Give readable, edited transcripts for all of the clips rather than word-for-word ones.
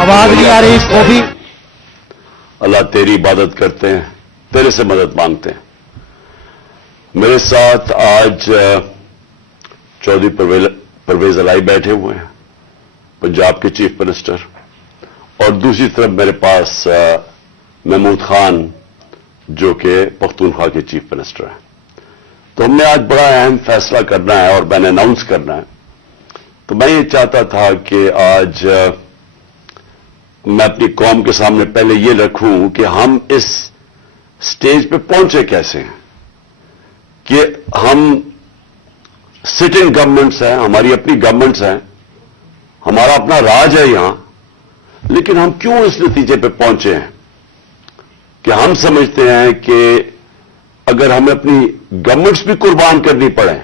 آواز نہیں آ رہی اس کو بھی. اللہ تیری عبادت کرتے ہیں, تیرے سے مدد مانگتے ہیں. میرے ساتھ آج چودھری پرویز الہی بیٹھے ہوئے ہیں, پنجاب کے چیف منسٹر, اور دوسری طرف میرے پاس محمود خان جو کہ پختونخوا کے چیف منسٹر ہیں. تو ہم نے آج بڑا اہم فیصلہ کرنا ہے اور میں نے اناؤنس کرنا ہے. تو میں یہ چاہتا تھا کہ آج میں اپنی قوم کے سامنے پہلے یہ رکھوں کہ ہم اس سٹیج پہ پہنچے کیسے ہیں, کہ ہم سٹنگ گورنمنٹس ہیں, ہماری اپنی گورنمنٹس ہیں, ہمارا اپنا راج ہے یہاں, لیکن ہم کیوں اس نتیجے پہ پہنچے ہیں کہ ہم سمجھتے ہیں کہ اگر ہمیں اپنی گورنمنٹس بھی قربان کرنی پڑے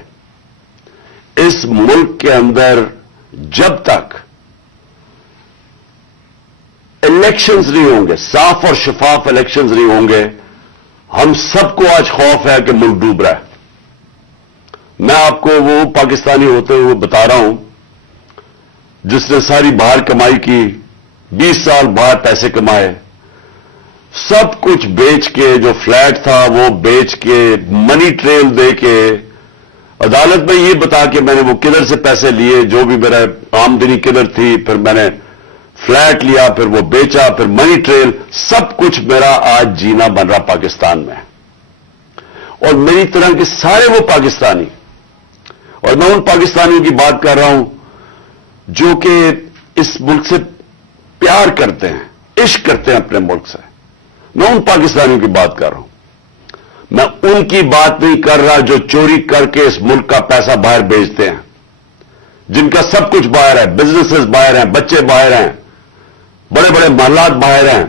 اس ملک کے اندر, جب تک الیکشنز نہیں ہوں گے, صاف اور شفاف الیکشنز نہیں ہوں گے, ہم سب کو آج خوف ہے کہ ملک ڈوب رہا ہے. میں آپ کو وہ پاکستانی ہوتے ہوئے بتا رہا ہوں جس نے ساری باہر کمائی کی, 20 سال باہر پیسے کمائے, سب کچھ بیچ کے, جو فلیٹ تھا وہ بیچ کے, منی ٹریل دے کے, عدالت میں یہ بتا کے میں نے وہ کدھر سے پیسے لیے, جو بھی میرا آمدنی کدھر تھی, پھر میں نے فلیٹ لیا, پھر وہ بیچا, پھر منی ٹریل, سب کچھ میرا آج جینا بن رہا پاکستان میں. اور میری طرح کے سارے وہ پاکستانی, اور میں ان پاکستانیوں کی بات کر رہا ہوں جو کہ اس ملک سے پیار کرتے ہیں, عشق کرتے ہیں اپنے ملک سے, میں ان پاکستانیوں کی بات کر رہا ہوں. میں ان کی بات نہیں کر رہا جو چوری کر کے اس ملک کا پیسہ باہر بیچتے ہیں, جن کا سب کچھ باہر ہے, بزنسز باہر ہیں, بچے باہر ہیں, بڑے بڑے محلات باہر ہیں,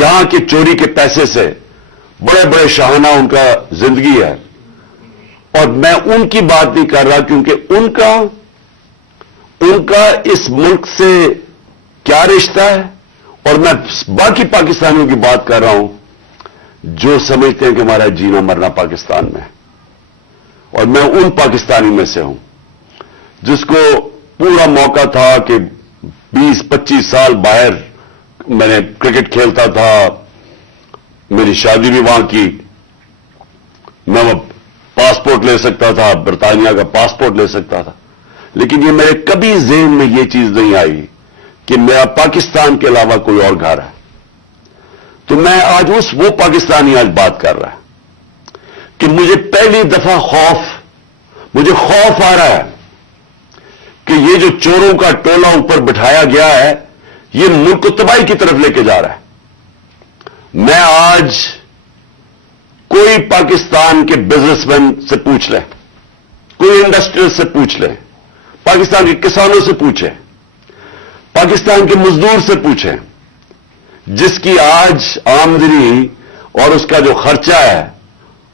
یہاں کے چوری کے پیسے سے بڑے بڑے شاہانہ ان کا زندگی ہے. اور میں ان کی بات نہیں کر رہا کیونکہ ان کا اس ملک سے کیا رشتہ ہے, اور میں باقی پاکستانیوں کی بات کر رہا ہوں جو سمجھتے ہیں کہ ہمارا جینا مرنا پاکستان میں. اور میں ان پاکستانی میں سے ہوں جس کو پورا موقع تھا کہ 20-25 سال باہر میں نے کرکٹ کھیلتا تھا, میری شادی بھی وہاں کی, میں وہ پاسپورٹ لے سکتا تھا, برطانیہ کا پاسپورٹ لے سکتا تھا, لیکن یہ میرے کبھی ذہن میں یہ چیز نہیں آئی کہ میرا پاکستان کے علاوہ کوئی اور گھر ہے. تو میں آج وہ پاکستانی آج بات کر رہا ہے کہ مجھے پہلی دفعہ مجھے خوف آ رہا ہے کہ یہ جو چوروں کا ٹولہ اوپر بٹھایا گیا ہے یہ ملک کو تباہی کی طرف لے کے جا رہا ہے. میں آج کوئی پاکستان کے بزنس مین سے پوچھ لیں, کوئی انڈسٹریل سے پوچھ لیں, پاکستان کے کسانوں سے پوچھیں, پاکستان کے مزدور سے پوچھیں, جس کی آج آمدنی اور اس کا جو خرچہ ہے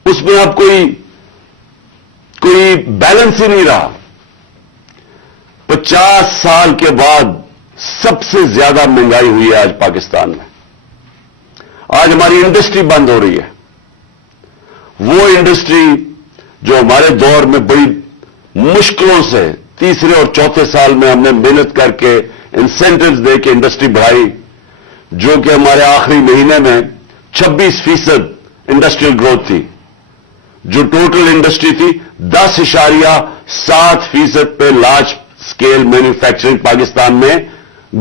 اس میں اب کوئی بیلنس ہی نہیں رہا. 50 سال کے بعد سب سے زیادہ مہنگائی ہوئی ہے آج پاکستان میں. آج ہماری انڈسٹری بند ہو رہی ہے, وہ انڈسٹری جو ہمارے دور میں بڑی مشکلوں سے تیسرے اور چوتھے سال میں ہم نے محنت کر کے انسینٹیوز دے کے انڈسٹری بڑھائی, جو کہ ہمارے آخری مہینے میں 26% انڈسٹریل گروتھ تھی, جو ٹوٹل انڈسٹری تھی 10.7% پہ لارج اسکیل مینوفیکچرنگ پاکستان میں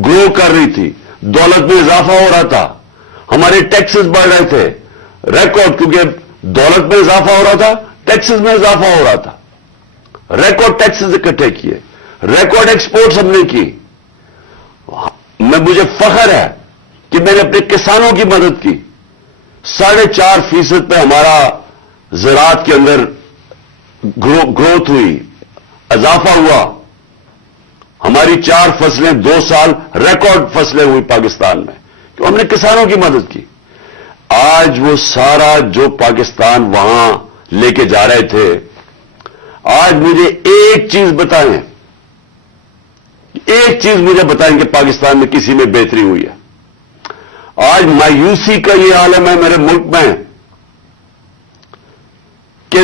گرو کر رہی تھی. دولت میں اضافہ ہو رہا تھا, ہمارے ٹیکسز بڑھ رہے تھے, ریکارڈ, کیونکہ دولت میں اضافہ ہو رہا تھا, ٹیکسز میں اضافہ ہو رہا تھا, ریکارڈ ٹیکسز اکٹھے کیے, ریکارڈ ایکسپورٹس ہم نے کی. مجھے فخر ہے کہ میں نے اپنے کسانوں کی مدد کی. 4.5% پہ ہمارا زراعت کے اندر گروتھ ہوئی, اضافہ ہوا. ہماری 4 فصلیں 2 سال ریکارڈ فصلیں ہوئی پاکستان میں, تو ہم نے کسانوں کی مدد کی. آج وہ سارا جو پاکستان وہاں لے کے جا رہے تھے, آج مجھے ایک چیز بتائیں کہ پاکستان میں کسی میں بہتری ہوئی ہے. آج مایوسی کا یہ عالم ہے میرے ملک میں کہ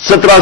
17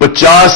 50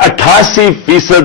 88%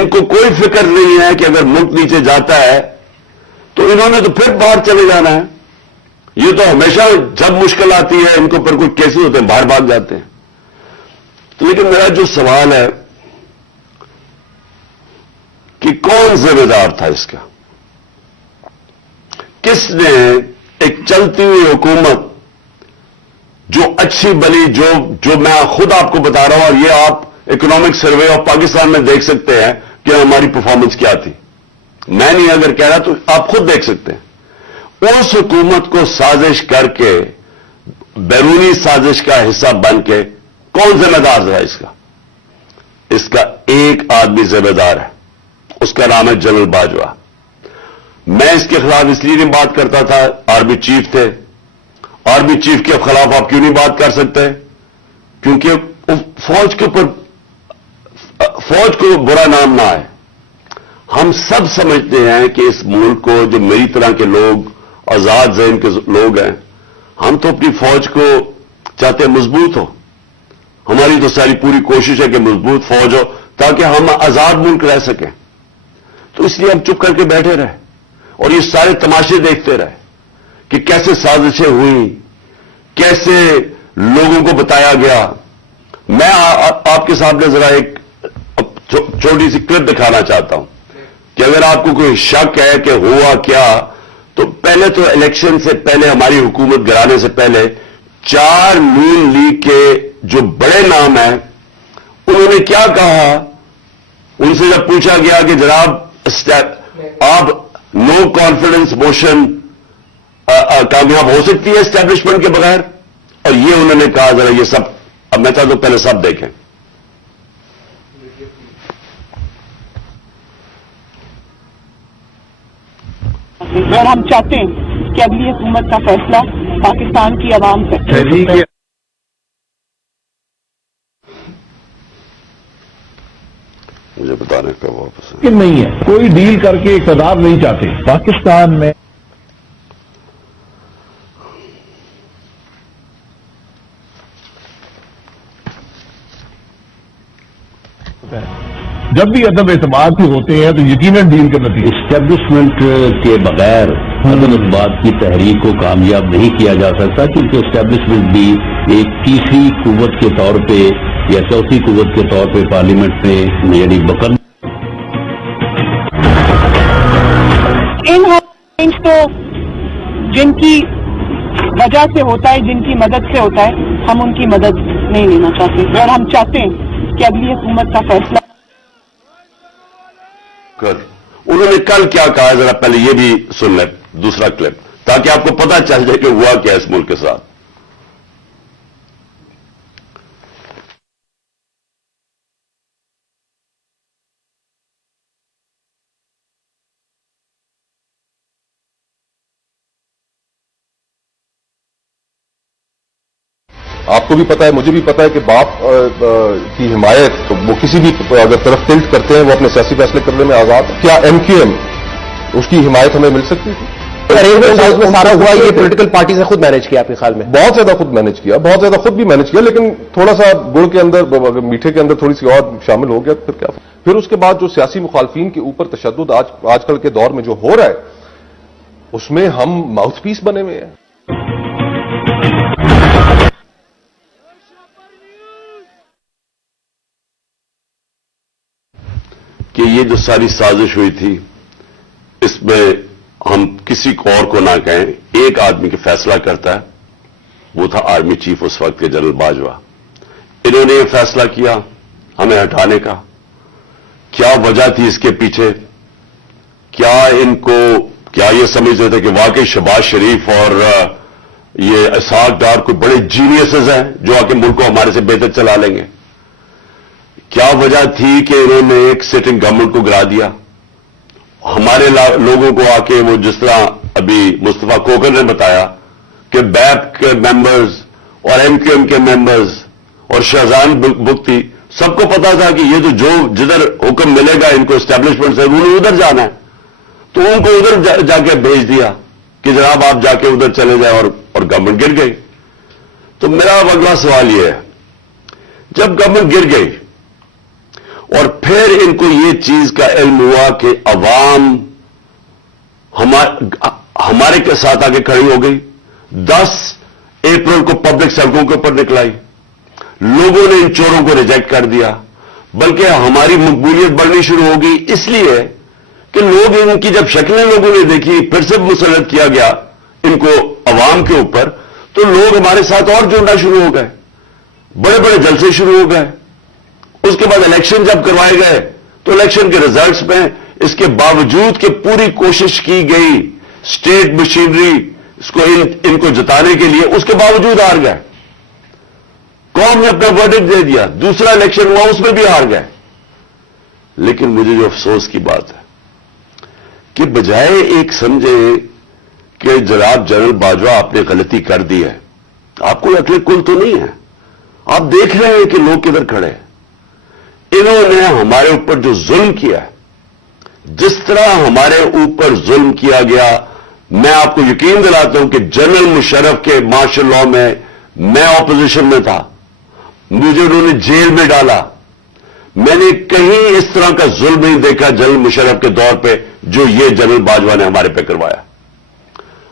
ان کو کوئی فکر نہیں ہے کہ اگر ملک نیچے جاتا ہے تو انہوں نے تو پھر باہر چلے جانا ہے. یہ تو ہمیشہ جب مشکل آتی ہے ان کو پھر کوئی کیسز ہوتے ہیں باہر بھاگ جاتے ہیں. لیکن میرا جو سوال ہے کہ کون ذمہ دار تھا اس کا؟ کس نے ایک چلتی ہوئی حکومت جو اچھی بلی جو میں خود آپ کو بتا رہا ہوں، اور یہ آپ اکنامک سروے آف پاکستان میں دیکھ سکتے ہیں کہ ہماری پرفارمنس کیا تھی. میں نہیں اگر کہہ رہا تو آپ خود دیکھ سکتے ہیں. اس حکومت کو سازش کر کے بیرونی سازش کا حصہ بن کے کون ذمہ دار رہا اس کا؟ اس کا ایک آدمی ذمہ دار ہے، اس کا نام ہے جنرل باجوہ. میں اس کے خلاف اس لیے نہیں بات کرتا تھا، آرمی چیف تھے. آرمی چیف کے خلاف آپ کیوں نہیں بات کر سکتے؟ کیونکہ فوج کے اوپر فوج کو برا نام نہ آئے. ہم سب سمجھتے ہیں کہ اس ملک کو جو میری طرح کے لوگ آزاد ذہن کے لوگ ہیں، ہم تو اپنی فوج کو چاہتے ہیں مضبوط ہو. ہماری تو ساری پوری کوشش ہے کہ مضبوط فوج ہو تاکہ ہم آزاد ملک رہ سکیں. تو اس لیے ہم چپ کر کے بیٹھے رہے اور یہ سارے تماشے دیکھتے رہے کہ کیسے سازشیں ہوئیں، کیسے لوگوں کو بتایا گیا. میں آپ کے سامنے ذرا ایک چھوٹی سی کلپ دکھانا چاہتا ہوں کہ اگر آپ کو کوئی شک ہے کہ ہوا کیا، تو پہلے تو الیکشن سے پہلے ہماری حکومت گرانے سے پہلے 4 نون لیگ کے جو بڑے نام ہیں انہوں نے کیا کہا. ان سے جب پوچھا گیا کہ جناب آپ نو کانفیڈنس موشن کامیاب ہو سکتی ہے اسٹیبلشمنٹ کے بغیر، اور یہ انہوں نے کہا. ذرا یہ سب اب میں چاہتا ہوں پہلے سب دیکھیں. اور ہم چاہتے ہیں کہ اگلی حکومت کا فیصلہ پاکستان کی عوام سے. مجھے بتانے کا واپس کہ نہیں ہے، کوئی ڈیل کر کے اقتدار نہیں چاہتے پاکستان میں. جب بھی عدم اعتماد کے ہوتے ہیں تو یقیناً ڈیل کا نتیجہ. اسٹیبلشمنٹ کے بغیر عدم اعتماد کی تحریک کو کامیاب نہیں کیا جا سکتا، کیونکہ اسٹیبلشمنٹ بھی ایک تیسری قوت کے طور پہ یا چوتھی قوت کے طور پہ پارلیمنٹ میں یعنی بکن. ان تو جن کی وجہ سے ہوتا ہے، جن کی مدد سے ہوتا ہے، ہم ان کی مدد نہیں لینا چاہتے. اور ہم چاہتے ہیں کہ اگلی حکومت کا فیصلہ انہوں نے کل کیا کہا ذرا پہلے یہ بھی سن لیں دوسرا کلپ، تاکہ آپ کو پتہ چل جائے کہ ہوا کیا اس ملک کے ساتھ. آپ کو بھی پتا ہے، مجھے بھی پتا ہے کہ باپ کی حمایت وہ کسی بھی اگر طرف ٹلٹ کرتے ہیں وہ اپنے سیاسی فیصلے کرنے میں آزاد. کیا ایم کیو ایم اس کی حمایت ہمیں مل سکتی تھی؟ ارینجمنٹ میں سارا ہوا یہ پولیٹیکل پارٹی سے خود مینج کیا آپ کے خیال میں؟ بہت زیادہ خود مینج کیا، بہت زیادہ خود بھی مینج کیا، لیکن تھوڑا سا گڑ کے اندر میٹھے کے اندر تھوڑی سی اور شامل ہو گیا پھر کیا. پھر اس کے بعد جو سیاسی مخالفین کے اوپر تشدد آج کل کے دور میں جو ہو رہا ہے اس میں ہم ماؤتھ پیس بنے ہوئے ہیں. کہ یہ جو ساری سازش ہوئی تھی اس میں ہم کسی کو اور کو نہ کہیں، ایک آدمی کے فیصلہ کرتا ہے، وہ تھا آرمی چیف اس وقت کے جنرل باجوہ. انہوں نے یہ فیصلہ کیا ہمیں ہٹانے کا. کیا وجہ تھی اس کے پیچھے؟ کیا یہ سمجھتے تھے کہ واقعی شہباز شریف اور یہ اسحاق ڈار کوئی بڑے جینیسز ہیں جو آ کے ملک کو ہمارے سے بہتر چلا لیں گے؟ کیا وجہ تھی کہ انہوں نے ایک سٹنگ گورنمنٹ کو گرا دیا؟ ہمارے لوگوں کو آ کے وہ جس طرح ابھی مصطفیٰ کوکر نے بتایا کہ بیپ کے ممبرز اور ایم کیو ایم کے ممبرز اور شہزان بگٹی سب کو پتا تھا کہ یہ تو جو جدھر حکم ملے گا ان کو اسٹیبلشمنٹ سے انہوں نے ادھر جانا ہے، تو ان کو ادھر جا کے بھیج دیا کہ جناب آپ جا کے ادھر چلے جائیں اور گورنمنٹ گر گئی. تو میرا اگلا سوال یہ ہے، جب گورنمنٹ گر گئی اور پھر ان کو یہ چیز کا علم ہوا کہ عوام ہمارے کے ساتھ آگے کھڑی ہو گئی. 10 اپریل کو پبلک سڑکوں کے اوپر نکلائی. لوگوں نے ان چوروں کو ریجیکٹ کر دیا، بلکہ ہماری مقبولیت بڑھنی شروع ہو گئی اس لیے کہ لوگ ان کی جب شکلیں لوگوں نے دیکھی، پھر سے مسلط کیا گیا ان کو عوام کے اوپر، تو لوگ ہمارے ساتھ اور جڑنا شروع ہو گئے. بڑے بڑے جلسے شروع ہو گئے. اس کے بعد الیکشن جب کروائے گئے تو الیکشن کے ریزلٹس میں اس کے باوجود کہ پوری کوشش کی گئی اسٹیٹ مشینری اس کو ان کو جتانے کے لیے، اس کے باوجود ہار گئے. قوم نے اپنا ورڈکٹ دے دیا. دوسرا الیکشن ہوا، اس میں بھی ہار گئے. لیکن مجھے جو افسوس کی بات ہے کہ بجائے ایک سمجھے کہ جناب جنرل باجوہ آپ نے غلطی کر دی ہے، آپ کو عقل کل تو نہیں ہے، آپ دیکھ رہے ہیں کہ لوگ کدھر کھڑے ہیں. انہوں نے ہمارے اوپر جو ظلم کیا ہے، جس طرح ہمارے اوپر ظلم کیا گیا، میں آپ کو یقین دلاتا ہوں کہ جنرل مشرف کے مارشل لاء میں اپوزیشن میں تھا، مجھے انہوں نے جیل میں ڈالا. میں نے کہیں اس طرح کا ظلم نہیں دیکھا جنرل مشرف کے دور پہ جو یہ جنرل باجوہ نے ہمارے پہ کروایا.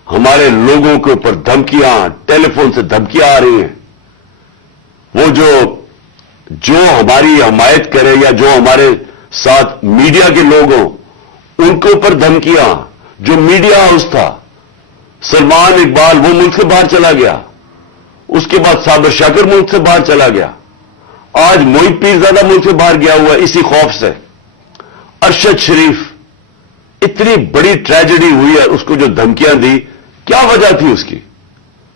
ہمارے لوگوں کے اوپر دھمکیاں، ٹیلی فون سے دھمکیاں آ رہی ہیں. وہ جو ہماری حمایت کرے یا جو ہمارے ساتھ میڈیا کے لوگ ہوں ان کے اوپر دھمکیاں. جو میڈیا ہاؤس تھا، سلمان اقبال وہ ملک سے باہر چلا گیا، اس کے بعد صابر شاکر ملک سے باہر چلا گیا. آج موحد پیرزادہ ملک سے باہر گیا ہوا اسی خوف سے. ارشد شریف، اتنی بڑی ٹریجڈی ہوئی ہے، اس کو جو دھمکیاں دی، کیا وجہ تھی اس کی؟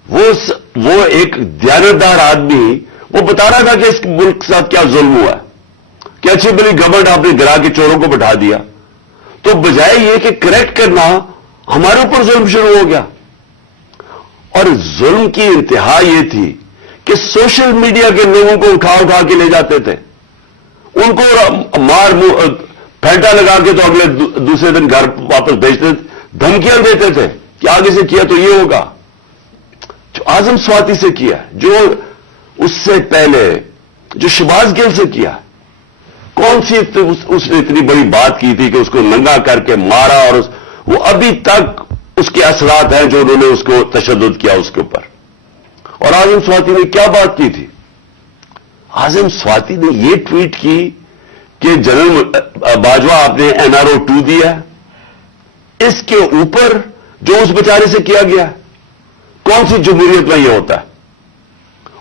وہ ایک دیانتدار آدمی، وہ بتا رہا تھا کہ اس ملک کے ساتھ کیا ظلم ہوا ہے، کہ اچھی بلی گورنمنٹ آپ نے گرا کے چوروں کو بٹھا دیا. تو بجائے یہ کہ کریکٹ کرنا، ہمارے اوپر ظلم شروع ہو گیا. اور ظلم کی انتہا یہ تھی کہ سوشل میڈیا کے لوگوں کو اٹھا کے لے جاتے تھے، ان کو پھینٹا لگا کے تو اگلے دوسرے دن گھر واپس بھیجتے تھے. دھمکیاں دیتے تھے کہ آگے سے کیا تو یہ ہوگا. جو اعظم سواتی سے کیا، جو اس سے پہلے جو شہباز گل سے کیا، کون سی اس نے اتنی بڑی بات کی تھی کہ اس کو ننگا کر کے مارا، اور وہ ابھی تک اس کے اثرات ہیں جو انہوں نے اس کو تشدد کیا اس کے اوپر. اور اعظم سواتی نے کیا بات کی تھی؟ اعظم سواتی نے یہ ٹویٹ کی کہ جنرل باجوہ آپ نے NRO 2 دیا، اس کے اوپر جو اس بیچارے سے کیا گیا، کون سی جمہوریت میں یہ ہوتا ہے؟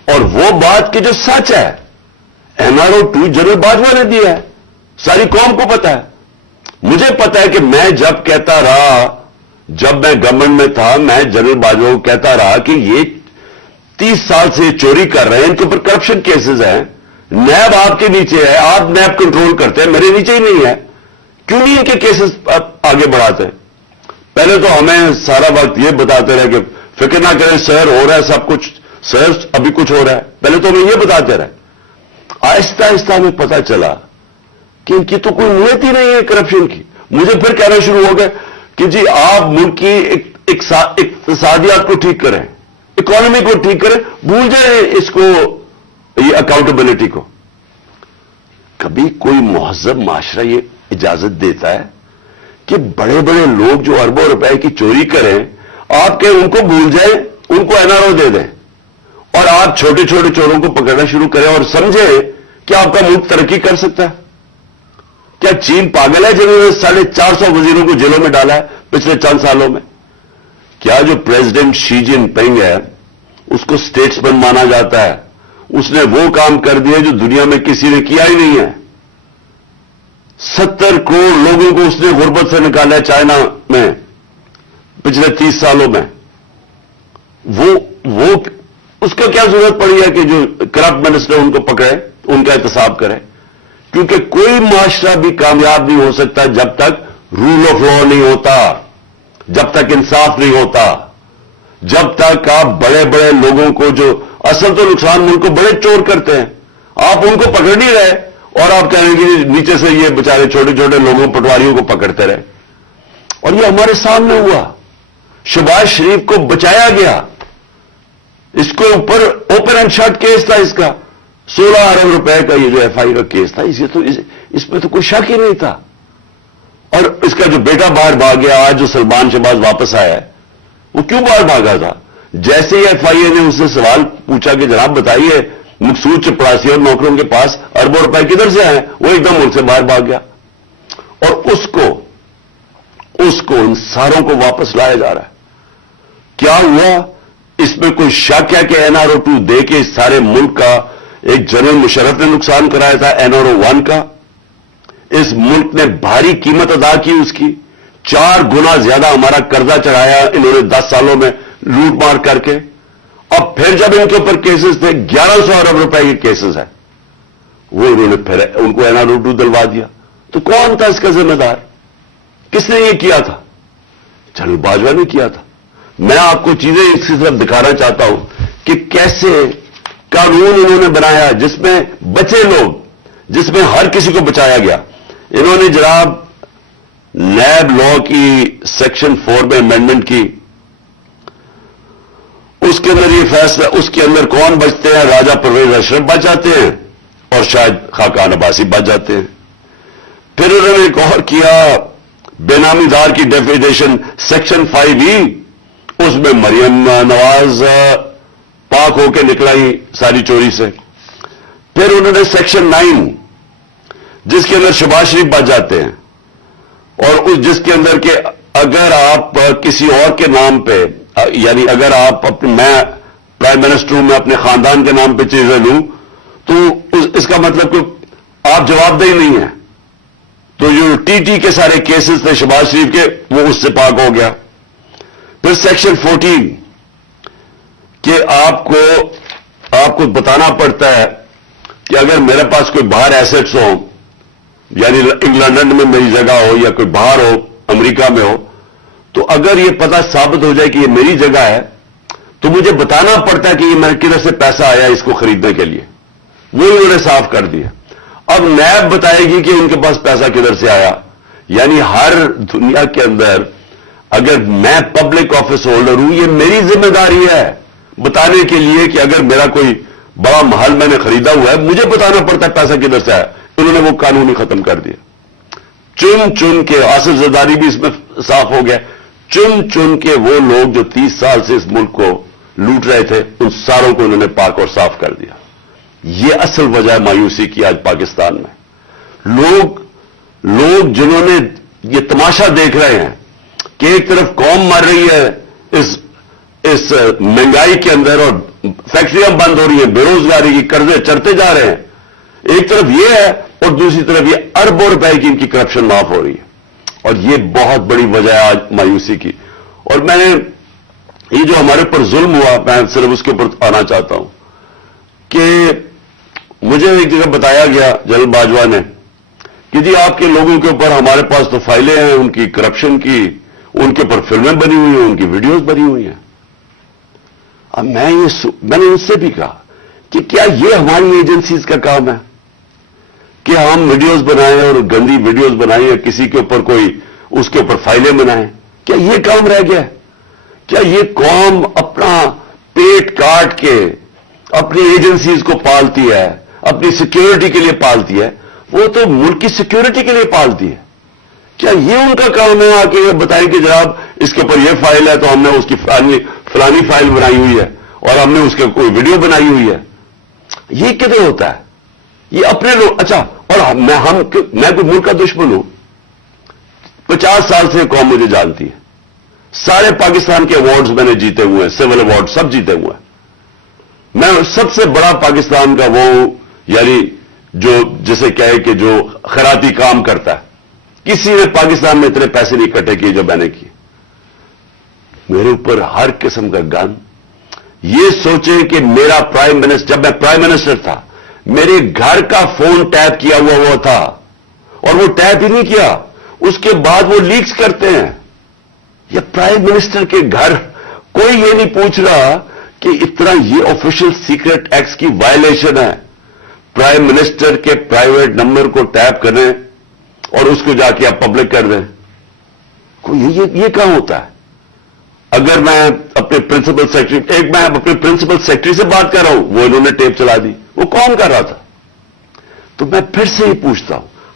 اور وہ بات کہ جو سچ ہے، NRO 2 جنرل باجوہ نے دیا ہے، ساری قوم کو پتا ہے. مجھے پتا ہے کہ میں جب کہتا رہا، جب میں گورنمنٹ میں تھا، میں جنرل باجوہ کو کہتا رہا کہ یہ 30 سال سے چوری کر رہے ہیں، ان کے اوپر کرپشن کیسز ہیں، نیب آپ کے نیچے ہے، آپ نیب کنٹرول کرتے ہیں، میرے نیچے ہی نہیں ہے، کیوں نہیں ان کے کیسز آگے بڑھاتے؟ پہلے تو ہمیں سارا وقت یہ بتاتے رہے کہ فکر نہ کریں سر، ہو رہا ہے سب کچھ، سر ابھی کچھ ہو رہا ہے. پہلے تو ہمیں یہ بتاتے رہے. آہستہ آہستہ ہمیں پتا چلا کہ ان کی تو کوئی نیت ہی نہیں ہے کرپشن کی. مجھے پھر کہنا شروع ہو گیا کہ جی آپ ملک کی اقتصادیات کو ٹھیک کریں، اکانومی کو ٹھیک کریں، بھول جائیں اس کو، یہ اکاؤنٹیبلٹی کو. کبھی کوئی مہذب معاشرہ یہ اجازت دیتا ہے کہ بڑے بڑے لوگ جو اربوں روپے کی چوری کریں، آپ کہ ان کو بھول جائیں، ان کو NRO دے دیں، اور آپ چھوٹے چھوٹے چوروں کو پکڑنا شروع کریں اور سمجھیں کہ آپ کا ملک ترقی کر سکتا ہے؟ کیا چین پاگل ہے جنہوں نے 450 وزیروں کو جیلوں میں ڈالا ہے پچھلے چند سالوں میں؟ کیا جو پریزیڈنٹ شی جن پنگ ہے اس کو اسٹیٹسمین مانا جاتا ہے؟ اس نے وہ کام کر دیا جو دنیا میں کسی نے کیا ہی نہیں ہے. 70 کروڑ لوگوں کو اس نے غربت سے نکالا ہے چائنا میں پچھلے 30 سالوں میں. وہ اس کا کیا ضرورت پڑی ہے کہ جو کرپٹ منسٹر ان کو پکڑے، ان کا احتساب کرے؟ کیونکہ کوئی معاشرہ بھی کامیاب نہیں ہو سکتا جب تک رول آف لا نہیں ہوتا، جب تک انصاف نہیں ہوتا، جب تک آپ بڑے بڑے لوگوں کو، جو اصل تو نقصان ملک کو بڑے چور کرتے ہیں، آپ ان کو پکڑ نہیں رہے اور آپ کہیں گے نیچے سے یہ بیچارے چھوٹے چھوٹے لوگوں پٹواریوں کو پکڑتے رہے. اور یہ ہمارے سامنے ہوا. شہباز شریف کو بچایا گیا، اس کو اوپر اوپن اینڈ شٹ کیس تھا، اس کا 16 ارب روپے کا یہ جو FIR کا کیس تھا، اسے تو اس میں تو کوئی شک ہی نہیں تھا. اور اس کا جو بیٹا باہر بھاگ گیا, آج جو سلمان شہباز واپس آیا ہے, وہ کیوں باہر بھاگا تھا؟ جیسے ہی ایف آئی اے نے اس سے سوال پوچھا کہ جناب بتائیے مقصود چپڑاسی اور نوکروں کے پاس اربوں روپے کدھر سے آئے, وہ ایک دم ملک سے باہر بھاگ گیا. اور اس کو ان ساروں کو واپس لایا جا رہا ہے. کیا ہوا؟ اس میں کوئی شک ہے کہ NRO2 دے کے اس سارے ملک کا ایک جنرل مشرف نے نقصان کرایا تھا NRO1 کا. اس ملک نے بھاری قیمت ادا کی اس کی. 4 گنا زیادہ ہمارا قرضہ چڑھایا انہوں نے 10 سالوں میں لوٹ مار کر کے. اب پھر جب ان کے اوپر کیسز تھے 1100 ارب روپے کے کیسز ہیں, وہ انہوں نے پھر ان کو NRO2 دلوا دیا. تو کون تھا اس کا ذمہ دار؟ کس نے یہ کیا تھا؟ جنرل باجوہ نے کیا تھا. میں آپ کو چیزیں اس کی طرف دکھانا چاہتا ہوں کہ کیسے قانون انہوں نے بنایا جس میں بچے لوگ, جس میں ہر کسی کو بچایا گیا. انہوں نے جناب نیب لا کی سیکشن 4 میں امینڈمنٹ کی, اس کے اندر یہ فیصلہ, اس کے اندر کون بچتے ہیں؟ راجہ پرویز اشرف بچ جاتے ہیں اور شاید خاقان عباسی بچ جاتے ہیں. پھر انہوں نے ایک اور کیا, بے نامی دار کی ڈیفینیشن سیکشن 5E, اس میں مریم نواز پاک ہو کے نکلائی ساری چوری سے. پھر انہوں نے سیکشن 9 جس کے اندر شہباز شریف بچ جاتے ہیں, اور اس جس کے اندر کہ اگر آپ کسی اور کے نام پہ, یعنی اگر آپ میں پرائم منسٹر ہوں, میں اپنے خاندان کے نام پہ چیزیں لوں تو اس کا مطلب کہ آپ جواب دہی نہیں ہیں. تو جو TT کے سارے کیسز تھے شہباز شریف کے, وہ اس سے پاک ہو گیا. پھر سیکشن 14 کہ آپ کو بتانا پڑتا ہے کہ اگر میرے پاس کوئی باہر ایسٹس ہو, یعنی انگلینڈ میں میری جگہ ہو یا کوئی باہر ہو امریکہ میں ہو, تو اگر یہ پتہ ثابت ہو جائے کہ یہ میری جگہ ہے تو مجھے بتانا پڑتا ہے کہ یہ میرے کدھر سے پیسہ آیا اس کو خریدنے کے لیے. وہ انہوں نے صاف کر دیا. اب نیب بتائے گی کہ ان کے پاس پیسہ کدھر سے آیا. یعنی ہر دنیا کے اندر اگر میں پبلک آفس ہولڈر ہوں, یہ میری ذمہ داری ہے بتانے کے لیے کہ اگر میرا کوئی بڑا محل میں نے خریدا ہوا ہے, مجھے بتانا پڑتا ہے پیسہ کدھر سے آیا. انہوں نے وہ قانون ہی ختم کر دیا. چن کے آصف زرداری بھی اس میں صاف ہو گیا. چن کے وہ لوگ جو 30 سال سے اس ملک کو لوٹ رہے تھے, ان ساروں کو انہوں نے پاک اور صاف کر دیا. یہ اصل وجہ ہے مایوسی کی آج پاکستان میں. لوگ جنہوں نے یہ تماشا دیکھ رہے ہیں کہ ایک طرف قوم مر رہی ہے اس مہنگائی کے اندر اور فیکٹریاں بند ہو رہی ہیں, بے روزگاری کی قرضے چڑھتے جا رہے ہیں, ایک طرف یہ ہے اور دوسری طرف یہ اربوں روپے کی ان کی کرپشن معاف ہو رہی ہے. اور یہ بہت بڑی وجہ ہے آج مایوسی کی. اور میں نے یہ جو ہمارے اوپر ظلم ہوا, میں صرف اس کے اوپر آنا چاہتا ہوں کہ مجھے ایک جگہ بتایا گیا جنرل باجوہ نے کہ جی آپ کے لوگوں کے اوپر ہمارے پاس تو فائلیں ہیں ان کی کرپشن کی, ان کے اوپر فلمیں بنی ہوئی ہیں, ان کی ویڈیوز بنی ہوئی ہیں. اب میں نے ان سے بھی کہا کہ کیا یہ ہماری ایجنسیز کا کام ہے کہ ہم ویڈیوز بنائیں اور گندی ویڈیوز بنائیں یا کسی کے اوپر کوئی اس کے اوپر فائلیں بنائیں؟ کیا یہ کام رہ گیا ہے؟ کیا یہ قوم اپنا پیٹ کاٹ کے اپنی ایجنسیز کو پالتی ہے, اپنی سیکیورٹی کے لیے پالتی ہے؟ وہ تو ملک کی سیکیورٹی کے لیے پالتی ہے. کیا یہ ان کا کام ہے آ کے بتائیں کہ جناب اس کے اوپر یہ فائل ہے تو ہم نے اس کی فلانی فائل بنائی ہوئی ہے اور ہم نے اس کے کوئی ویڈیو بنائی ہوئی ہے؟ یہ کدھر ہوتا ہے؟ یہ اپنے لوگ. اچھا, اور میں کوئی ملک کا دشمن ہوں؟ 50 سال سے قوم مجھے جانتی ہے. سارے پاکستان کے ایوارڈز میں نے جیتے ہوئے ہیں, سول ایوارڈ سب جیتے ہوئے ہیں. میں سب سے بڑا پاکستان کا وہ یعنی جو جسے کہے کہ جو خیراتی کام کرتا ہے. کسی نے پاکستان میں اتنے پیسے نہیں اکٹھے کیے جو میں نے کیے. میرے اوپر ہر قسم کا گن. یہ سوچیں کہ میرا پرائم منسٹر, جب میں پرائم منسٹر تھا, میرے گھر کا فون ٹیپ کیا ہوا تھا اور وہ ٹیپ ہی نہیں کیا, اس کے بعد وہ لیکس کرتے ہیں. یہ پرائم منسٹر کے گھر کوئی یہ نہیں پوچھ رہا کہ اتنا یہ آفیشل سیکرٹ ایکٹس کی وائلیشن ہے. پرائم منسٹر کے پرائیویٹ نمبر کو ٹیپ کریں اور اس کو جا کے آپ پبلک کر دیں. یہ کہاں ہوتا ہے؟ اگر میں اپنے پرنسپل سیکرٹری, میں اپنے پرنسپل سیکرٹری سے بات کر رہا ہوں, وہ انہوں نے ٹیپ چلا دی, وہ کون کر رہا تھا؟ تو میں پھر سے یہ پوچھتا ہوں,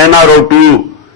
NRO 2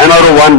NRO 1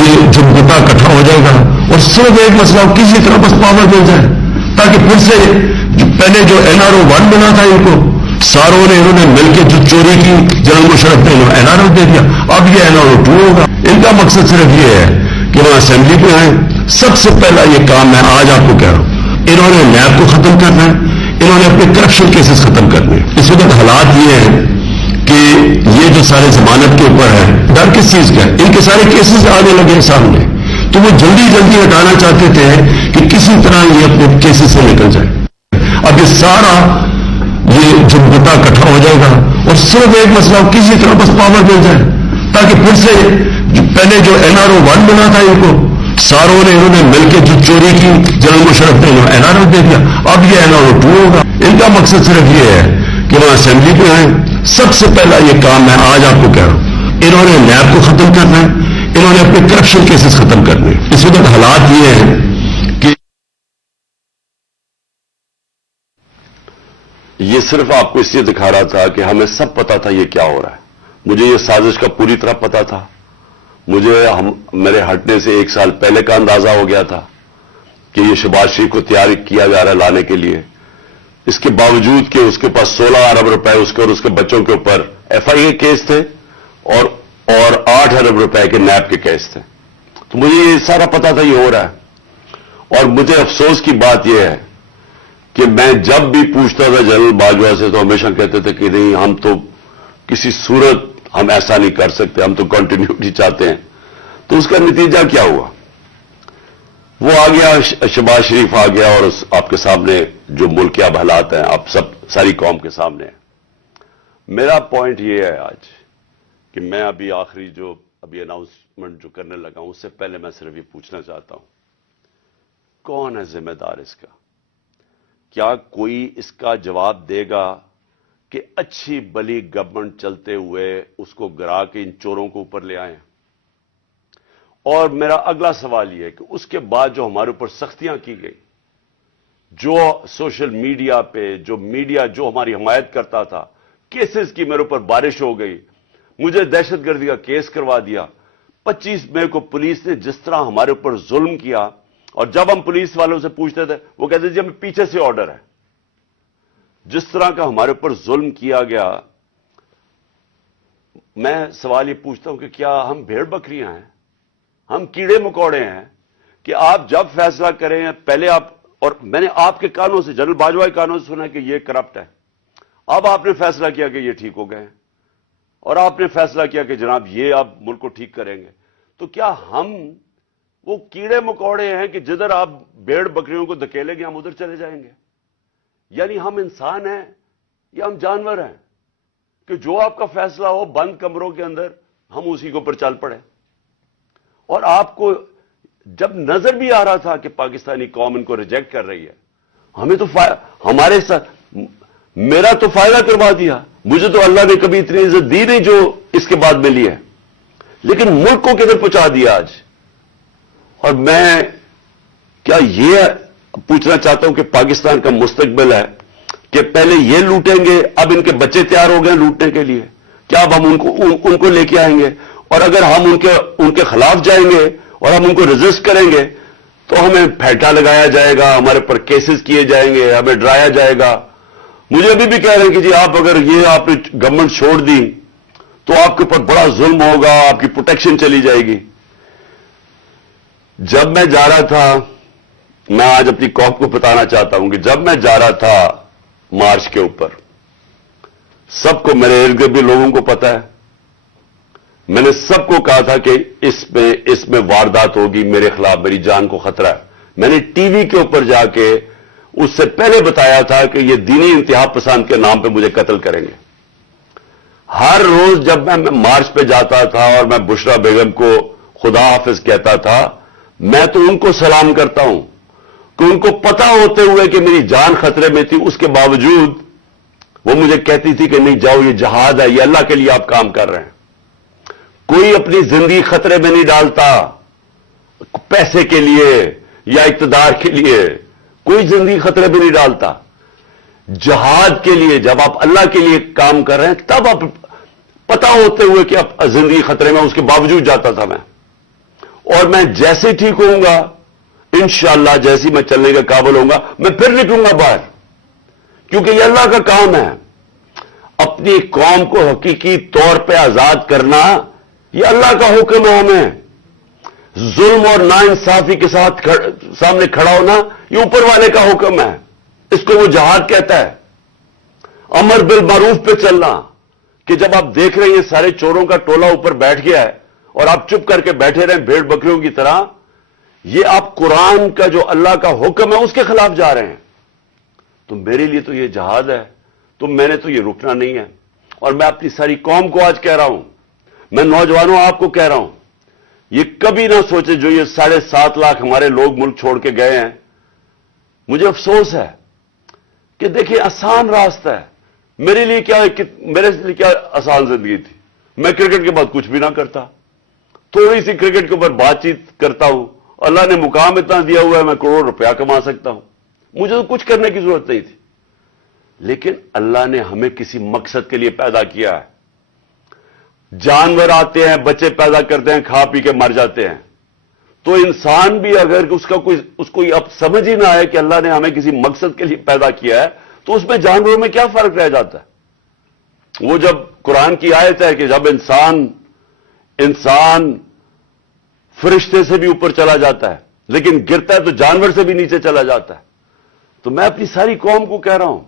یہ جب مدعا اکٹھا ہو جائے گا اور صرف ایک مسئلہ کسی طرح بس پاور مل جائے تاکہ پھر سے پہلے جو NRO 1 بنا تھا ان کو ساروں نے انہوں نے مل کے جو چوری کی جنرل مشرف نے NRO دے دیا، اب یہ NRO 2 ہوگا۔ ان کا مقصد صرف یہ ہے کہ وہ اسمبلی پہ آئیں۔ سب سے پہلا یہ کام میں آج آپ کو کہہ رہا ہوں، انہوں نے نیب کو ختم کرنا ہے، انہوں نے اپنے کرپشن کیسز ختم کرنے ہیں۔ اس وقت حالات یہ ہیں کہ یہ جو سارے ضمانت کے اوپر ہے، ڈر کس چیز کا ہے؟ ان کے سارے کیسز آنے لگے سامنے، تو وہ جلدی جلدی ہٹانا چاہتے تھے کہ کسی طرح یہ اپنے کیسز سے نکل جائے۔ اب یہ سارا یہ جو مدعا اکٹھا ہو جائے گا اور صرف ایک مسئلہ کسی طرح بس پاور مل جائے تاکہ پھر سے پہلے جو NRO 1 بنا تھا ان کو ساروں نے انہوں نے مل کے جو چوری کی جنرل مشرف نے NRO دے دیا، اب یہ NRO 2 ہوگا۔ ان کا مقصد صرف یہ ہے کہ وہ اسمبلی پہ آئیں۔ سب سے پہلا یہ کام میں آج آپ کو کہہ رہا ہوں، انہوں نے نیب کو ختم کرنا ہے، انہوں نے اپنے کرپشن کیسز ختم کرنے ہیں۔ اس وقت حالات یہ ہیں کہ یہ صرف آپ کو اس لیے دکھا رہا تھا کہ ہمیں سب پتا تھا یہ کیا ہو رہا ہے۔ مجھے یہ سازش کا پوری طرح پتا تھا، مجھے میرے ہٹنے سے 1 سال پہلے کا اندازہ ہو گیا تھا کہ یہ شہباز شریف کو تیار کیا جا رہا ہے لانے کے لیے، اس کے باوجود کہ اس کے پاس 16 ارب روپے اس کے اور اس کے بچوں کے اوپر FIA کیس تھے اور 8 ارب روپے کے نیب کے کیس تھے۔ تو مجھے یہ سارا پتا تھا یہ ہو رہا ہے، اور مجھے افسوس کی بات یہ ہے کہ میں جب بھی پوچھتا تھا جنرل باجوہ سے تو ہمیشہ کہتے تھے کہ نہیں، ہم تو کسی صورت ہم ایسا نہیں کر سکتے، ہم تو کنٹینیوٹی چاہتے ہیں۔ تو اس کا نتیجہ کیا ہوا؟ وہ آ گیا، شہباز شریف آ گیا، اور آپ کے سامنے جو ملک کے اب حالات ہیں آپ سب ساری قوم کے سامنے ہیں۔ میرا پوائنٹ یہ ہے آج کہ میں ابھی آخری جو ابھی اناؤنسمنٹ جو کرنے لگا ہوں، اس سے پہلے میں صرف یہ پوچھنا چاہتا ہوں، کون ہے ذمہ دار اس کا؟ کیا کوئی اس کا جواب دے گا کہ اچھی بلی گورنمنٹ چلتے ہوئے اس کو گرا کے ان چوروں کو اوپر لے آئیں؟ اور میرا اگلا سوال یہ ہے کہ اس کے بعد جو ہمارے اوپر سختیاں کی گئی، جو سوشل میڈیا پہ جو میڈیا جو ہماری حمایت کرتا تھا، کیسز کی میرے اوپر بارش ہو گئی، مجھے دہشت گردی کا کیس کروا دیا۔ 25 مئی کو پولیس نے جس طرح ہمارے اوپر ظلم کیا، اور جب ہم پولیس والوں سے پوچھتے تھے وہ کہتے جی ہمیں پیچھے سے آرڈر ہے۔ جس طرح کا ہمارے اوپر ظلم کیا گیا، میں سوال یہ پوچھتا ہوں کہ کیا ہم بھیڑ بکریاں ہیں؟ ہم کیڑے مکوڑے ہیں کہ آپ جب فیصلہ کریں پہلے آپ، اور میں نے آپ کے کانوں سے، جنرل باجوہ کے کانوں سے سنا کہ یہ کرپٹ ہے، اب آپ نے فیصلہ کیا کہ یہ ٹھیک ہو گئے ہیں، اور آپ نے فیصلہ کیا کہ جناب یہ آپ ملک کو ٹھیک کریں گے۔ تو کیا ہم وہ کیڑے مکوڑے ہیں کہ جدھر آپ بھیڑ بکریوں کو دھکیلیں گے ہم ادھر چلے جائیں گے؟ یعنی ہم انسان ہیں یا ہم جانور ہیں کہ جو آپ کا فیصلہ ہو بند کمروں کے اندر ہم اسی کے اوپر چل پڑے؟ اور آپ کو جب نظر بھی آ رہا تھا کہ پاکستانی قوم ان کو ریجیکٹ کر رہی ہے، ہمیں تو ہمارے ساتھ میرا تو فائدہ کروا دیا، مجھے تو اللہ نے کبھی اتنی عزت دی نہیں جو اس کے بعد ملی ہے، لیکن ملک کو کدھر پہنچا دیا آج۔ اور میں کیا یہ پوچھنا چاہتا ہوں کہ پاکستان کا مستقبل ہے کہ پہلے یہ لوٹیں گے، اب ان کے بچے تیار ہو گئے لوٹنے کے لیے، کیا اب ہم ان کو لے کے آئیں گے؟ اور اگر ہم ان کے خلاف جائیں گے اور ہم ان کو ریزسٹ کریں گے تو ہمیں پھیٹا لگایا جائے گا، ہمارے پر کیسز کیے جائیں گے، ہمیں ڈرایا جائے گا۔ مجھے ابھی بھی کہہ رہے ہیں کہ جی آپ اگر یہ آپ نے گورنمنٹ چھوڑ دی تو آپ کے اوپر بڑا ظلم ہوگا، آپ کی پروٹیکشن چلی جائے گی۔ جب میں جا رہا تھا، میں آج اپنی قوم کو بتانا چاہتا ہوں کہ جب میں جا رہا تھا مارچ کے اوپر، سب کو، میرے ارد گرد بھی لوگوں کو پتا ہے، میں نے سب کو کہا تھا کہ اس میں واردات ہوگی، میرے خلاف میری جان کو خطرہ ہے۔ میں نے ٹی وی کے اوپر جا کے اس سے پہلے بتایا تھا کہ یہ دینی انتہا پسند کے نام پہ مجھے قتل کریں گے۔ ہر روز جب میں مارچ پہ جاتا تھا اور میں بشرا بیگم کو خدا حافظ کہتا تھا، میں تو ان کو سلام کرتا ہوں کہ ان کو پتا ہوتے ہوئے کہ میری جان خطرے میں تھی، اس کے باوجود وہ مجھے کہتی تھی کہ نہیں جاؤ، یہ جہاد ہے، یہ اللہ کے لیے آپ کام کر رہے ہیں۔ کوئی اپنی زندگی خطرے میں نہیں ڈالتا پیسے کے لیے یا اقتدار کے لیے، کوئی زندگی خطرے میں نہیں ڈالتا۔ جہاد کے لیے جب آپ اللہ کے لیے کام کر رہے ہیں تب آپ پتا ہوتے ہوئے کہ اب زندگی خطرے میں، اس کے باوجود جاتا تھا میں۔ اور میں جیسے ٹھیک ہوں گا انشاءاللہ جیسی میں چلنے کا قابل ہوں گا میں پھر نکلوں گا باہر، کیونکہ یہ اللہ کا کام ہے۔ اپنی قوم کو حقیقی طور پہ آزاد کرنا یہ اللہ کا حکم ہے ہمیں۔ ظلم اور ناانصافی کے ساتھ سامنے کھڑا ہونا یہ اوپر والے کا حکم ہے، اس کو وہ جہاد کہتا ہے۔ امر بالمعروف پہ چلنا، کہ جب آپ دیکھ رہے ہیں یہ سارے چوروں کا ٹولہ اوپر بیٹھ گیا ہے اور آپ چپ کر کے بیٹھے رہیں بھیڑ بکریوں کی طرح، یہ آپ قرآن کا جو اللہ کا حکم ہے اس کے خلاف جا رہے ہیں۔ تو میرے لیے تو یہ جہاد ہے، تو میں نے تو یہ رکنا نہیں ہے۔ اور میں اپنی ساری قوم کو آج کہہ رہا ہوں، میں نوجوانوں آپ کو کہہ رہا ہوں، یہ کبھی نہ سوچے جو یہ 7.5 لاکھ ہمارے لوگ ملک چھوڑ کے گئے ہیں۔ مجھے افسوس ہے کہ دیکھیں آسان راستہ ہے، میرے لیے کیا آسان زندگی تھی۔ میں کرکٹ کے بعد کچھ بھی نہ کرتا، تھوڑی سی کرکٹ کے اوپر بات چیت کرتا ہوں، اللہ نے مقام اتنا دیا ہوا ہے میں کروڑ روپیہ کما سکتا ہوں، مجھے تو کچھ کرنے کی ضرورت نہیں تھی۔ لیکن اللہ نے ہمیں کسی مقصد کے لیے پیدا کیا ہے۔ جانور آتے ہیں، بچے پیدا کرتے ہیں، کھا پی کے مر جاتے ہیں، تو انسان بھی اگر اس کو اب سمجھ ہی نہ آئے کہ اللہ نے ہمیں کسی مقصد کے لیے پیدا کیا ہے، تو اس میں جانوروں میں کیا فرق رہ جاتا ہے؟ وہ جب قرآن کی آیت ہے کہ جب انسان فرشتے سے بھی اوپر چلا جاتا ہے لیکن گرتا ہے تو جانور سے بھی نیچے چلا جاتا ہے۔ تو میں اپنی ساری قوم کو کہہ رہا ہوں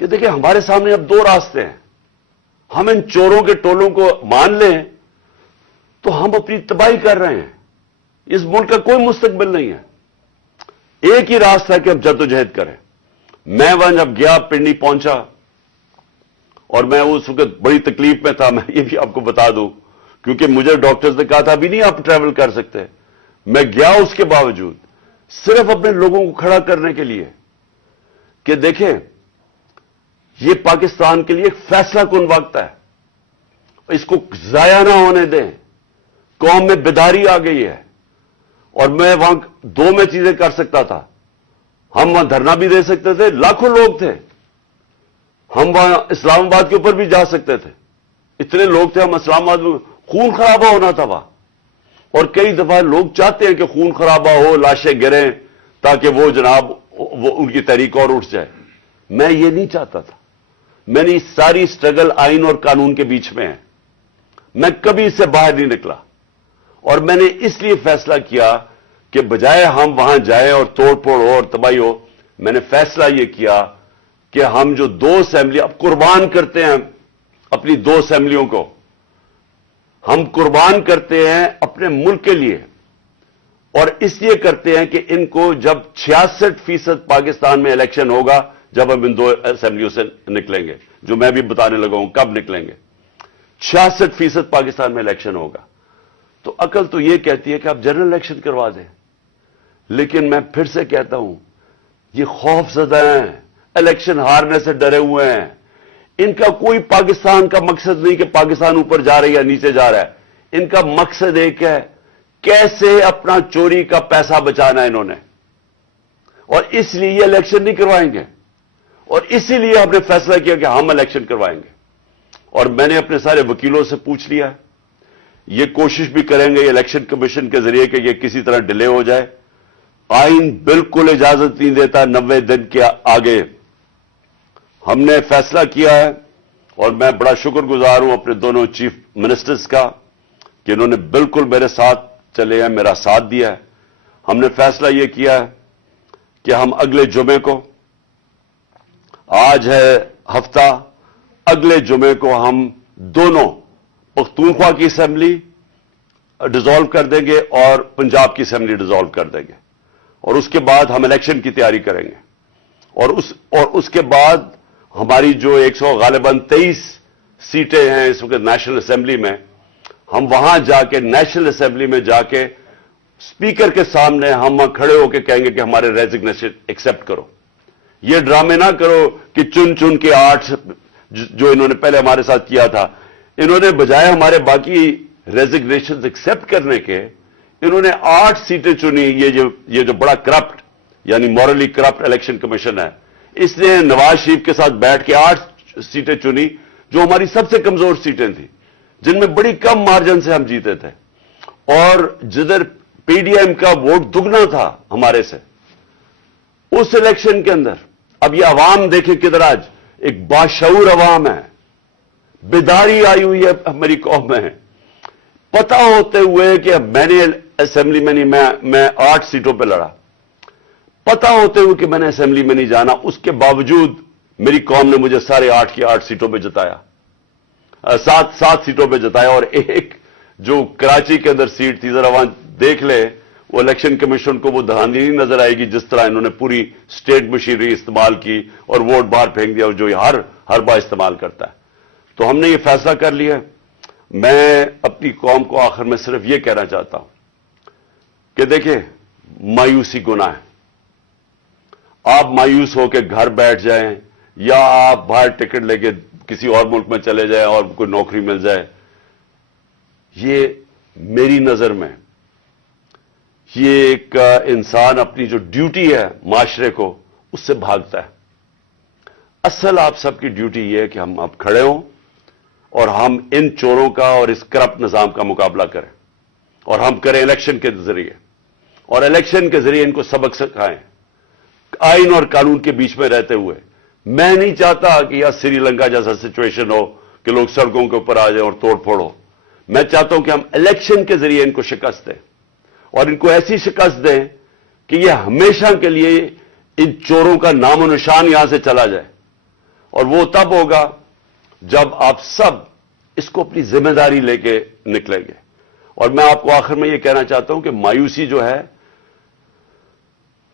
کہ دیکھیں ہمارے سامنے اب 2 راستے ہیں۔ ہم ان چوروں کے ٹولوں کو مان لیں تو ہم اپنی تباہی کر رہے ہیں، اس ملک کا کوئی مستقبل نہیں ہے۔ ایک ہی راستہ ہے کہ ہم جدوجہد کریں۔ میں وہاں جب گیا پنڈی پہنچا اور میں اس وقت بڑی تکلیف میں تھا، میں یہ بھی آپ کو بتا دوں، کیونکہ مجھے ڈاکٹرز نے کہا تھا ابھی نہیں آپ ٹریول کر سکتے۔ میں گیا اس کے باوجود صرف اپنے لوگوں کو کھڑا کرنے کے لیے کہ دیکھیں یہ پاکستان کے لیے ایک فیصلہ کن وقت ہے، اس کو ضائع نہ ہونے دیں۔ قوم میں بیداری آ گئی ہے، اور میں وہاں 2 میں چیزیں کر سکتا تھا۔ ہم وہاں دھرنا بھی دے سکتے تھے، لاکھوں لوگ تھے، ہم وہاں اسلام آباد کے اوپر بھی جا سکتے تھے، اتنے لوگ تھے، ہم اسلام آباد میں خون خرابہ ہونا تھا وہاں، اور کئی دفعہ لوگ چاہتے ہیں کہ خون خرابہ ہو، لاشیں گریں تاکہ وہ جناب ان کی تحریک اور اٹھ جائے۔ میں یہ نہیں چاہتا تھا۔ میں نے ساری سٹرگل آئین اور قانون کے بیچ میں ہے، میں کبھی اس سے باہر نہیں نکلا، اور میں نے اس لیے فیصلہ کیا کہ بجائے ہم وہاں جائیں اور توڑ پھوڑ ہو اور تباہی ہو، میں نے فیصلہ یہ کیا کہ ہم جو 2 اسمبلی اب قربان کرتے ہیں اپنی 2 اسمبلیوں کو، ہم قربان کرتے ہیں اپنے ملک کے لیے، اور اس لیے کرتے ہیں کہ ان کو جب 66% پاکستان میں الیکشن ہوگا، جب ہم ان 2 اسمبلیوں سے نکلیں گے، جو میں بھی بتانے لگا ہوں کب نکلیں گے، 66% پاکستان میں الیکشن ہوگا، تو عقل تو یہ کہتی ہے کہ آپ جنرل الیکشن کروا دیں۔ لیکن میں پھر سے کہتا ہوں یہ خوف زدہ ہیں، الیکشن ہارنے سے ڈرے ہوئے ہیں، ان کا کوئی پاکستان کا مقصد نہیں کہ پاکستان اوپر جا رہا ہے یا نیچے جا رہا ہے، ان کا مقصد ایک ہے، کیسے اپنا چوری کا پیسہ بچانا ہے انہوں نے، اور اس لیے یہ الیکشن نہیں کروائیں گے، اور اسی لیے ہم نے فیصلہ کیا کہ ہم الیکشن کروائیں گے۔ اور میں نے اپنے سارے وکیلوں سے پوچھ لیا ہے، یہ کوشش بھی کریں گے الیکشن کمیشن کے ذریعے کہ یہ کسی طرح ڈیلے ہو جائے۔ آئین بالکل اجازت نہیں دیتا 90 دن کے آگے۔ ہم نے فیصلہ کیا ہے، اور میں بڑا شکر گزار ہوں اپنے دونوں چیف منسٹرز کا کہ انہوں نے بالکل میرے ساتھ چلے ہیں، میرا ساتھ دیا ہے۔ ہم نے فیصلہ یہ کیا ہے کہ ہم اگلے جمعے کو، آج ہے ہفتہ، اگلے جمعے کو ہم دونوں پختونخوا کی اسمبلی ڈیزالو کر دیں گے اور پنجاب کی اسمبلی ڈیزالو کر دیں گے، اور اس کے بعد ہم الیکشن کی تیاری کریں گے، اور اس کے بعد ہماری جو 100 غالباً 23 سیٹیں ہیں اس وقت نیشنل اسمبلی میں، ہم وہاں جا کے نیشنل اسمبلی میں جا کے اسپیکر کے سامنے ہم کھڑے ہو کے کہیں گے کہ ہمارے ریزگنیشن ایکسپٹ کرو۔ یہ ڈرامے نہ کرو کہ چن کے 8 جو انہوں نے پہلے ہمارے ساتھ کیا تھا، انہوں نے بجائے ہمارے باقی ریزگنیشن ایکسپٹ کرنے کے، انہوں نے 8 سیٹیں چنی۔ یہ جو بڑا کرپٹ یعنی مورلی کرپٹ الیکشن کمیشن ہے، اس نے نواز شریف کے ساتھ بیٹھ کے 8 سیٹیں چنی جو ہماری سب سے کمزور سیٹیں تھیں، جن میں بڑی کم مارجن سے ہم جیتے تھے، اور جدھر پی ڈی ایم کا ووٹ دگنا تھا ہمارے سے اس الیکشن کے اندر، اب یہ عوام دیکھیں کدھر آج ایک باشعور عوام ہے، بیداری آئی ہوئی ہے ہماری قوم میں، پتہ ہوتے ہوئے کہ میں نے اسمبلی میں نہیں، میں 8 سیٹوں پہ لڑا، پتہ ہوتے ہوئے کہ میں نے اسمبلی میں نہیں جانا، اس کے باوجود میری قوم نے مجھے سارے 8 کی 8 سیٹوں پہ جتایا، 7 سیٹوں پہ جتایا، اور ایک جو کراچی کے اندر سیٹ تھی، ذرا وہاں دیکھ لے، وہ الیکشن کمیشن کو وہ دھاندلی نہیں نظر آئے گی جس طرح انہوں نے پوری اسٹیٹ مشینری استعمال کی اور ووٹ باہر پھینک دیا، اور جو ہر بار استعمال کرتا ہے۔ تو ہم نے یہ فیصلہ کر لیا۔ میں اپنی قوم کو آخر میں صرف یہ کہنا چاہتا ہوں کہ دیکھیں، مایوسی گناہ ہے۔ آپ مایوس ہو کے گھر بیٹھ جائیں یا آپ باہر ٹکٹ لے کے کسی اور ملک میں چلے جائیں اور کوئی نوکری مل جائے، یہ میری نظر میں یہ ایک انسان اپنی جو ڈیوٹی ہے معاشرے کو اس سے بھاگتا ہے۔ اصل آپ سب کی ڈیوٹی یہ ہے کہ ہم اب کھڑے ہوں اور ہم ان چوروں کا اور اس کرپٹ نظام کا مقابلہ کریں، اور ہم کریں الیکشن کے ذریعے، اور الیکشن کے ذریعے ان کو سبق سکھائیں آئین اور قانون کے بیچ میں رہتے ہوئے۔ میں نہیں چاہتا کہ یہاں سری لنکا جیسا سچویشن ہو کہ لوگ سڑکوں کے اوپر آ جائیں اور توڑ پھوڑ ہو۔ میں چاہتا ہوں کہ ہم الیکشن کے ذریعے ان کو شکست دیں، اور ان کو ایسی شکست دیں کہ یہ ہمیشہ کے لیے ان چوروں کا نام و نشان یہاں سے چلا جائے، اور وہ تب ہوگا جب آپ سب اس کو اپنی ذمہ داری لے کے نکلیں گے۔ اور میں آپ کو آخر میں یہ کہنا چاہتا ہوں کہ مایوسی جو ہے،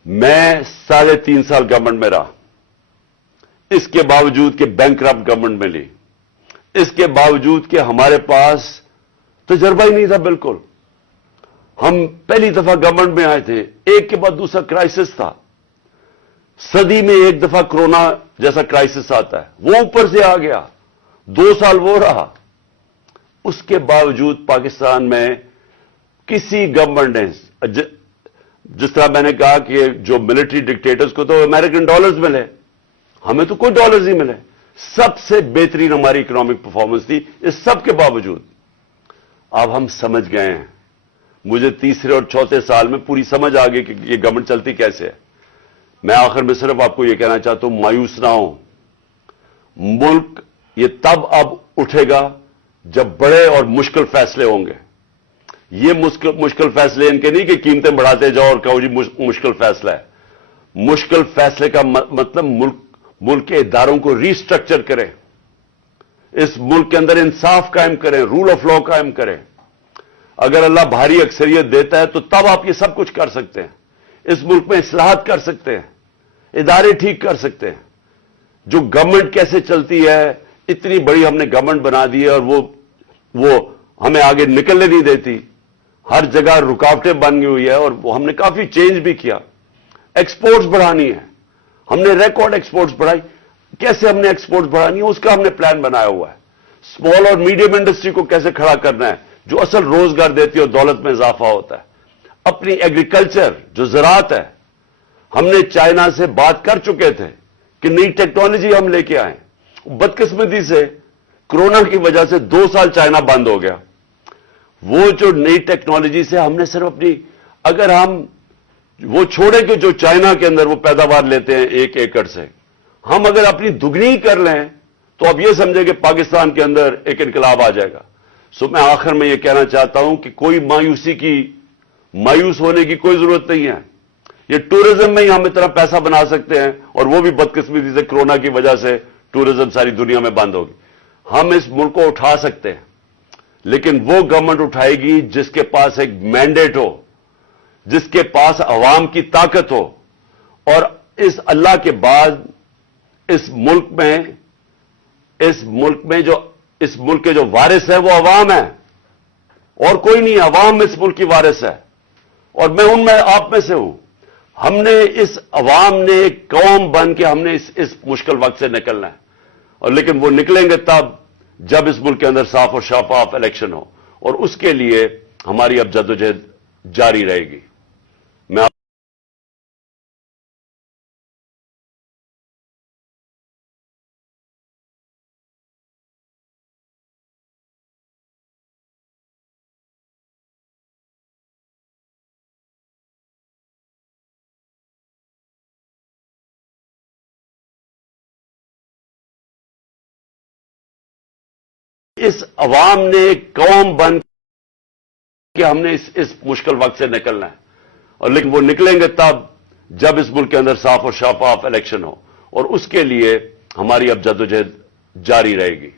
میں 3.5 سال گورنمنٹ میں رہا، اس کے باوجود کہ بینک کرپٹ گورنمنٹ میں لی، اس کے باوجود کہ ہمارے پاس تجربہ ہی نہیں تھا بالکل، ہم پہلی دفعہ گورنمنٹ میں آئے تھے، ایک کے بعد دوسرا کرائسس تھا، صدی میں ایک دفعہ کرونا جیسا کرائسس آتا ہے، وہ اوپر سے آ گیا، 2 سال وہ رہا، اس کے باوجود پاکستان میں کسی گورنمنٹ نے، جس طرح میں نے کہا کہ جو ملٹری ڈکٹیٹرز کو تو امریکن ڈالرز ملے، ہمیں تو کوئی ڈالرز نہیں ملے، سب سے بہترین ہماری اکنامک پرفارمنس تھی۔ اس سب کے باوجود اب ہم سمجھ گئے ہیں، مجھے تیسرے اور چوتھے سال میں پوری سمجھ آ گئی کہ یہ گورنمنٹ چلتی کیسے ہے۔ میں آخر میں صرف آپ کو یہ کہنا چاہتا ہوں، مایوس نہ ہوں، ملک یہ تب اب اٹھے گا جب بڑے اور مشکل فیصلے ہوں گے۔ یہ مشکل فیصلے ان کے نہیں کہ قیمتیں بڑھاتے جاؤ اور کہو جی مشکل فیصلہ ہے۔ مشکل فیصلے کا مطلب ملک کے اداروں کو ری اسٹرکچر کریں، اس ملک کے اندر انصاف قائم کریں، رول آف لا قائم کریں۔ اگر اللہ بھاری اکثریت دیتا ہے تو تب آپ یہ سب کچھ کر سکتے ہیں، اس ملک میں اصلاحات کر سکتے ہیں، ادارے ٹھیک کر سکتے ہیں۔ جو گورنمنٹ کیسے چلتی ہے، اتنی بڑی ہم نے گورنمنٹ بنا دی ہے اور وہ ہمیں آگے نکلنے نہیں دیتی، ہر جگہ رکاوٹیں بن گئی ہوئی ہے، اور ہم نے کافی چینج بھی کیا۔ ایکسپورٹس بڑھانی ہے، ہم نے ریکارڈ ایکسپورٹس بڑھائی۔ کیسے ہم نے ایکسپورٹس بڑھانی ہے اس کا ہم نے پلان بنایا ہوا ہے۔ اسمال اور میڈیم انڈسٹری کو کیسے کھڑا کرنا ہے جو اصل روزگار دیتی ہے اور دولت میں اضافہ ہوتا ہے۔ اپنی ایگریکلچر جو زراعت ہے، ہم نے چائنا سے بات کر چکے تھے کہ نئی ٹیکنالوجی ہم لے کے آئیں، بدقسمتی سے کورونا کی وجہ سے 2 سال چائنا بند ہو گیا۔ وہ جو نئی ٹیکنالوجی سے ہم نے صرف اپنی، اگر ہم وہ چھوڑیں کہ جو چائنا کے اندر وہ پیداوار لیتے ہیں 1 ایکڑ سے، ہم اگر اپنی دگنی کر لیں تو اب یہ سمجھیں کہ پاکستان کے اندر ایک انقلاب آ جائے گا۔ میں آخر میں یہ کہنا چاہتا ہوں کہ کوئی مایوس ہونے کی کوئی ضرورت نہیں ہے۔ یہ ٹورزم میں ہی ہم اتنا پیسہ بنا سکتے ہیں، اور وہ بھی بدقسمتی سے کورونا کی وجہ سے ٹورزم ساری دنیا میں بند ہوگی۔ ہم اس ملک کو اٹھا سکتے ہیں، لیکن وہ گورنمنٹ اٹھائے گی جس کے پاس ایک مینڈیٹ ہو، جس کے پاس عوام کی طاقت ہو، اور اس اللہ کے بعد اس ملک کے جو وارث ہے وہ عوام ہے، اور کوئی نہیں۔ عوام اس ملک کی وارث ہے، اور میں آپ میں سے ہوں۔ ہم نے اس عوام نے ایک قوم بن کے ہم نے اس مشکل وقت سے نکلنا ہے، اور لیکن وہ نکلیں گے تب جب اس ملک کے اندر صاف اور شفاف الیکشن ہو، اور اس کے لیے ہماری اب جدوجہد جاری رہے گی۔ اس عوام نے قوم بن کہ ہم نے اس مشکل وقت سے نکلنا ہے، اور لیکن وہ نکلیں گے تب جب اس ملک کے اندر صاف اور شفاف الیکشن ہو، اور اس کے لیے ہماری اب جدوجہد جاری رہے گی۔